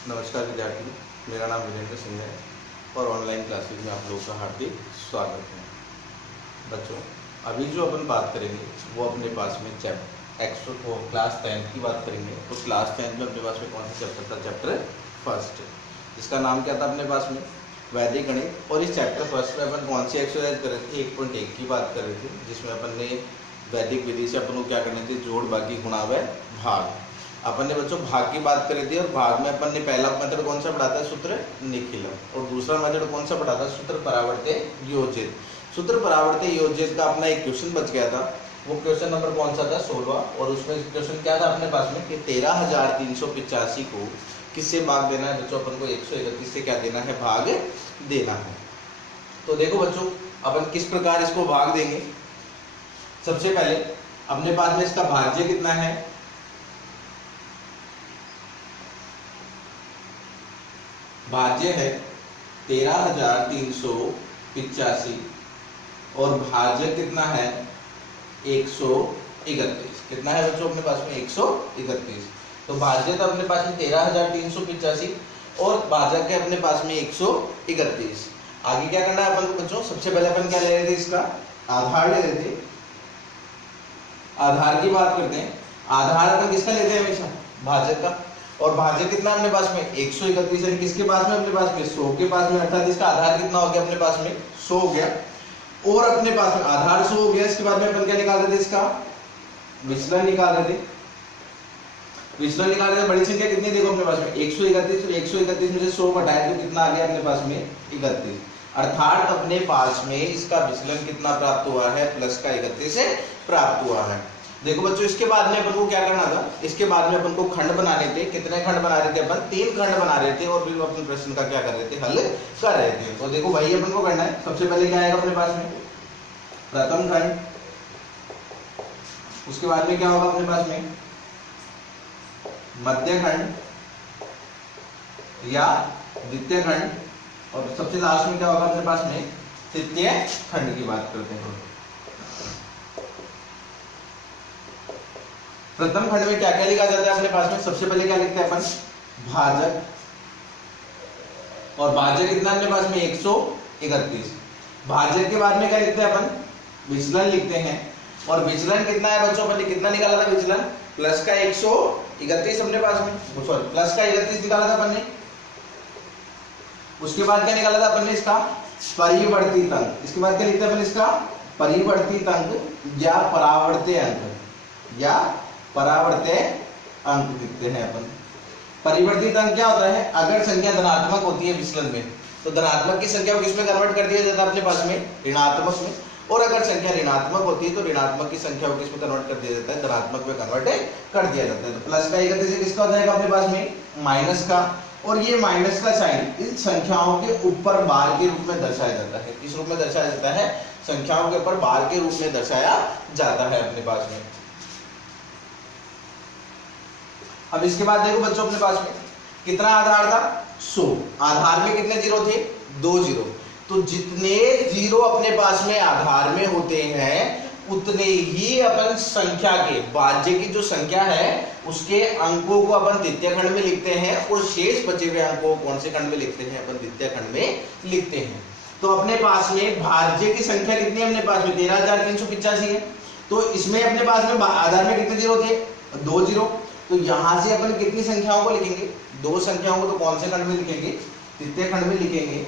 नमस्कार विद्यार्थी, मेरा नाम वीरेंद्र सिंह है और ऑनलाइन क्लासेज में आप लोगों का हार्दिक स्वागत है। बच्चों, अभी जो अपन बात करेंगे वो अपने पास में क्लास 10 की बात करेंगे। तो क्लास 10 में अपने पास में कौन सा चैप्टर था? चैप्टर फर्स्ट, जिसका नाम क्या था अपने पास में? वैदिक गणित। और इस चैप्टर फर्स्ट में अपन कौन सी एक्सरसाइज कर रहे थे? 1.1 की बात कर रहे थे, जिसमें अपन ने वैदिक विधि से अपन को क्या करने थे? जोड़, बाकी, गुणा व भाग। अपन ने बच्चों भाग की बात करी थी और भाग में अपन ने पहला मेथड कौन सा पढ़ा था? सूत्र निखिलम। और दूसरा मेथड कौन सा पढ़ा था? सूत्र परावर्त्य योजित। सूत्र परावर्त्य योजित का अपना एक क्वेश्चन बच गया था। वो क्वेश्चन नंबर कौन सा था? 16। और उसमें क्वेश्चन क्या था अपने पास में कि 13,385 को किससे भाग देना है? बच्चों अपन को 131 से क्या देना है? भाग देना है। तो देखो बच्चों, अपन किस प्रकार इसको भाग देंगे। सबसे पहले अपने पास में इसका भाज्य कितना है? भाज्य है 13,385 और भाज्य कितना है? 131। कितना है बच्चों अपने पास में? 131। तो भाज्य था अपने पास में 13,385 और भाजक है अपने पास में 131। आगे क्या करना है अपन को बच्चों? सबसे पहले अपन क्या ले रहे थे? इसका आधार ले रहे थे। आधार की बात करते हैं। आधार अपन किसका लेते हैं? हमेशा भाजक का। और भाज्य कितना अपने पास में? 131 है। किसके पास में? अपने पास में 100 के पास में। अर्थात इसका आधार कितना हो गया अपने पास में? 100 हो गया। और अपने पास में आधार 100 हो गया। इसके बाद में अपन क्या निकाल रहे थे? इसका विचलन निकाल रहे थे। विचलन निकाल रहे थे। बड़ी संख्या कितनी देखो अपने पास में? 131। और 131 में से 100 घटाए तो कितना आ गया अपने पास में? 31। अर्थात अपने पास में इसका विचलन कितना प्राप्त हुआ है? प्लस का 31 से प्राप्त हुआ है। देखो बच्चों, इसके बाद में अपन को क्या करना था? इसके बाद में अपन को खंड बनाने थे। कितने खंड बना रहे थे अपन? 3 खंड बना रहे थे और फिर अपने प्रश्न का क्या कर रहे थे? हल कर रहे थे। तो देखो भाई, अपन को करना है। सबसे पहले क्या आएगा अपने पास में? प्रथम खंड। उसके बाद में क्या होगा अपने पास में? मध्य खंड या द्वितीय खंड। और सबसे लास्ट में क्या होगा अपने पास में? तृतीय खंड की बात करते हैं। प्रथम खंड में क्या क्या लिखा जाता है अपने पास में? सबसे पहले क्या लिखते हैं अपन? भाजक। और भाजक कितना अपने पास में? 131। भाजक के बाद में क्या लिखते हैं अपन? विचलन लिखते हैं। और विचलन कितना है बच्चों? अपन ने कितना निकाला था विचलन? प्लस का 131 अपने पास में, सॉरी प्लस का 31 निकाला था अपन ने। उसके बाद क्या निकाला था अपन ने? इसका परिवर्तित अंक। इसके बाद क्या लिखते हैं अपन? इसका परिवर्तित अंक या परावर्त्य अंक या परावर्त्य अंक लिखते हैं अपन। परिवर्तित अंक क्या होता है? अगर संख्या धनात्मक होती है विचलन में, तो धनात्मक की संख्या को किसमें कन्वर्ट कर दिया जाता है अपने पास में? ऋणात्मक में। और अगर संख्या ऋणात्मक होती है तो ऋणात्मक की संख्या को किसमें कन्वर्ट कर दिया जाता है? धनात्मक में कन्वर्ट कर दिया जाता है। तो प्लस का 31 किसका हो जाएगा अपने पास में? माइनस का। और ये माइनस का साइन इन संख्याओं के ऊपर बार के रूप में दर्शाया जाता है। किस रूप में दर्शाया जाता है? संख्याओं के ऊपर बार के रूप में दर्शाया जाता है अपने पास में। अब इसके बाद देखो बच्चों, अपने पास में कितना आधार था? 100। आधार में कितने जीरो थे? 2 जीरो। तो जितने जीरो अपने पास में आधार में होते हैं उतने ही अपन संख्या के भाज्य की जो संख्या है उसके अंकों को अपन द्वितीय खंड में लिखते हैं और शेष बचे हुए अंकों को कौन से खंड में लिखते हैं? अपन द्वितीय खंड में लिखते हैं। तो अपने पास में भाज्य की संख्या कितनी है अपने पास में? 13,385 है। तो इसमें अपने पास में आधार में कितने जीरो थे? 2 जीरो। तो यहां से अपन कितनी संख्याओं को लिखेंगे? 2 संख्याओं को। तो कौन से खंड में लिखेंगे? द्वितीय खंड में लिखेंगे।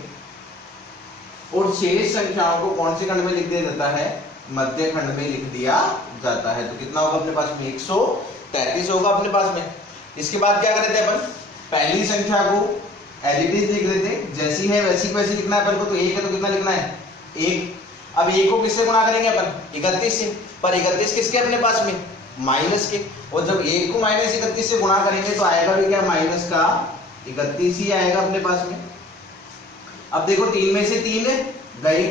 और शेष संख्याओं को कौन से खंड में लिख दिया जाता है? मध्य खंड में लिख दिया जाता है। तो कितना होगा अपने पास में? 133 होगा अपने पास में। इसके बाद क्या कर रहे थे अपन? पहली संख्या को एज इट इज लिख रहे थे, जैसी है वैसी को वैसी लिखना है अपन को। तो 1 है तो कितना लिखना है? 1। अब 1 को किससे गुणा करेंगे अपन? 31 से। पर 31 किसके अपने पास में? माइनस के। और जब 1 को माइनस 31 से गुणा करेंगे तो आएगा भी क्या? माइनस का 31 ही आएगा अपने पास में। अब देखो 3 में से 3 गई,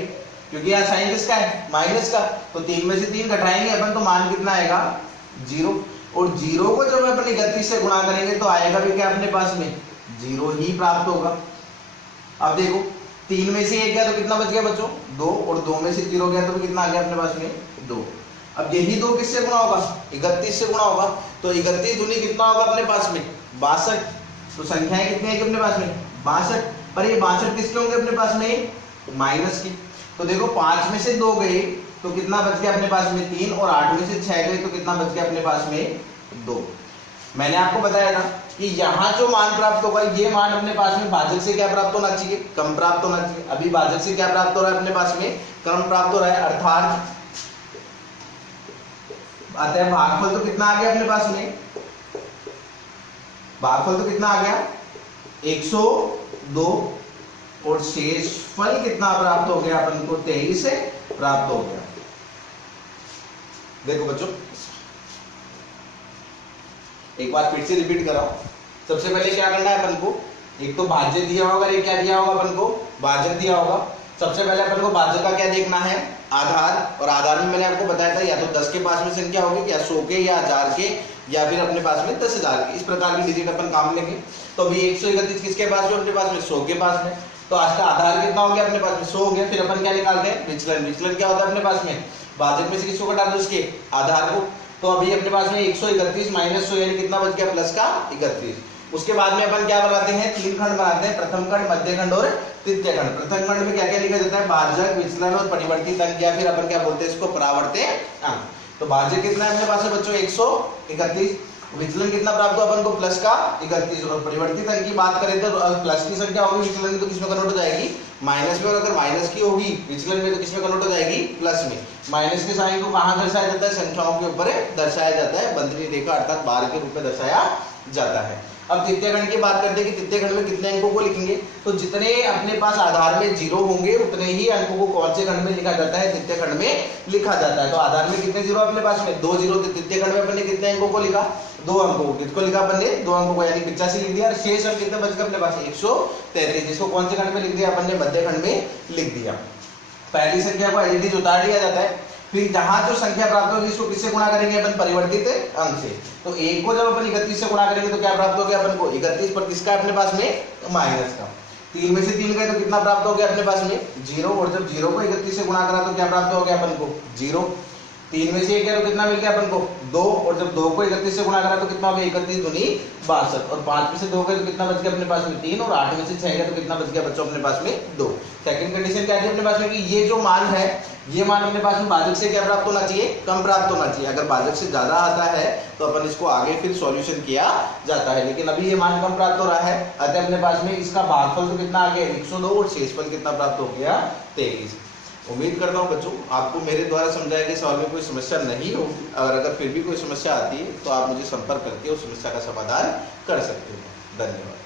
क्योंकि यहाँ साइन किसका है? माइनस का। तो 3 में से 3 घटाएंगे अपन तो मान कितना आएगा? 0। और 0 को जब अपन 31 से गुणा करेंगे तो आएगा भी क्या अपने पास में? 0 ही प्राप्त होगा। अब देखो 3 में से 1 गया तो कितना बच गया बच्चों? 2। और 2 में से 0 गया तो कितना आ गया अपने पास में? 2। अब यही 2 किससे गुणा होगा? 31 से गुणा होगा। तो 31 दूनी कितना होगा अपने पास में? 62। तो संख्याएं कितनी आएगी अपने पास में 62, पर ये 62 किसके होंगे अपने पास में माइनस के। तो देखो 5 में से 2 गए तो कितना बच गया अपने पास में 3, और 8 में से 6 गए तो कितना बच गया अपने पास में 2। मैंने आपको बताया था कि यहाँ जो मान प्राप्त होगा ये मान अपने पास में भाजक से क्या प्राप्त होना चाहिए, कम प्राप्त होना चाहिए। अभी भाजक से क्या प्राप्त हो रहा है अपने पास में कम प्राप्त हो रहा है, अर्थात अतः भागफल तो कितना आ गया अपने पास में, भागफल तो कितना आ गया 102, और शेषफल कितना प्राप्त हो गया अपन को 23 से प्राप्त हो गया। देखो बच्चों एक बार फिर से रिपीट कर रहा हूं। सबसे पहले क्या करना है अपन को, एक तो भाज्य दिया होगा, ये क्या दिया होगा अपन को भाजक दिया होगा। सबसे पहले अपन को भाजक का क्या देखना है आधार, और आधार में मैंने आपको बताया था या तो 10 के पास में संख्या होगी, या 100 के, या 1000 के, या फिर अपने पास में 10,000 के, इस प्रकार की डिजिट अपन काम लेंगे। तो अभी 131 किसके पास में अपने पास में 100 के पास में, तो आज का आधार कितना हो गया अपने पास में 100 हो गया। फिर अपन क्या निकालते हैं विचलन, विचलन क्या होता है अपने पास में भाजक में से किसको घटा दो उसके आधार को। तो अभी अपने पास में 131 माइनस 100 यानी कितना बच गया प्लस का 31। उसके बाद में अपन क्या बनाते हैं 3 खंड बनाते हैं, प्रथम खंड, मध्य खंड और तृतीय खंड। प्रथम खंड में क्या क्या लिखा जाता है भाजक, विचलन और परिवर्तित अंक, या फिर अपन क्या बोलते हैं इसको परावर्तित अंक। तो भाजक कितना है अपने पास में बच्चों 131, विचलन कितना प्राप्त हुआ अपन को प्लस का 31, और परिवर्तित अंक की बात करें तो प्लस की संख्या होगी विचलन में तो किसमें कन्वर्ट हो जाएगी माइनस में, और अगर माइनस की होगी विचलन में तो किसमें कन्वर्ट हो जाएगी प्लस में। माइनस के साइन को कहां दर्शाया जाता है संख्याओं के ऊपर दर्शाया जाता है, बंधनी रेखा अर्थात बार के रूप में दर्शाया जाता है। अब तृतीय खंड की बात करते हैं कि तृतीय खंड में कितने अंकों को लिखेंगे, तो जितने अपने पास आधार में 0 होंगे उतने ही अंकों को कौन से खंड में लिखा जाता है तृतीय खंड में लिखा जाता है। तो आधार में कितने 0 अपने पास में 2 0, तृतीय खंड में अपन ने कितने अंकों को लिखा 2 अंकों को, किसको लिखा अपन ने 2 अंकों को, यानी 85 लिख दिया। और शेष अंक कितने बच गए अपने पास 133, जिसको कौन से खंड में लिख दिया अपन ने मध्य खंड में लिख दिया। पहली संख्या को एज इट इज उतार लिया जाता है, फिर जहां जो संख्या प्राप्त होगी इसको किससे गुणा करेंगे अपन परिवर्तित अंक से। तो 1 को जब अपन 31 से गुणा करेंगे तो क्या प्राप्त हो गया अपन को 31, पर किसका अपने पास में माइनस का। 3 में से 3 गए तो कितना प्राप्त हो गया अपने पास में 0, और जब 0 को 31 से गुणा करा तो क्या प्राप्त हो गया अपन को 0। 3 में से 1 गया तो कितना मिल गया अपन को 2, और जब 2 को 31 से गुणा करा तो कितना हो गया 31 दूनी 62, और 5 में से 2 गए तो कितना बच गया अपने पास में 3, और 8 में से 6 गया तो कितना बच गया बच्चों अपने पास में 2। सेकंड कंडीशन क्या है अपने पास में कि ये जो मान है ये मान अपने पास में भाजक से क्या प्राप्त होना चाहिए कम प्राप्त होना चाहिए। अगर भाजक से ज्यादा आता है तो अपन इसको आगे फिर सॉल्यूशन किया जाता है, लेकिन अभी ये मान कम प्राप्त हो रहा है, अतः अपने पास में इसका भागफल तो कितना आ गया 102, और शेषफल कितना प्राप्त हो गया 23। उम्मीद करता हूँ बच्चों आपको मेरे द्वारा समझाए गए सवाल में कोई समस्या नहीं होगी, और अगर फिर भी कोई समस्या आती है तो आप मुझे संपर्क करके उस समस्या का समाधान कर सकते हो। धन्यवाद।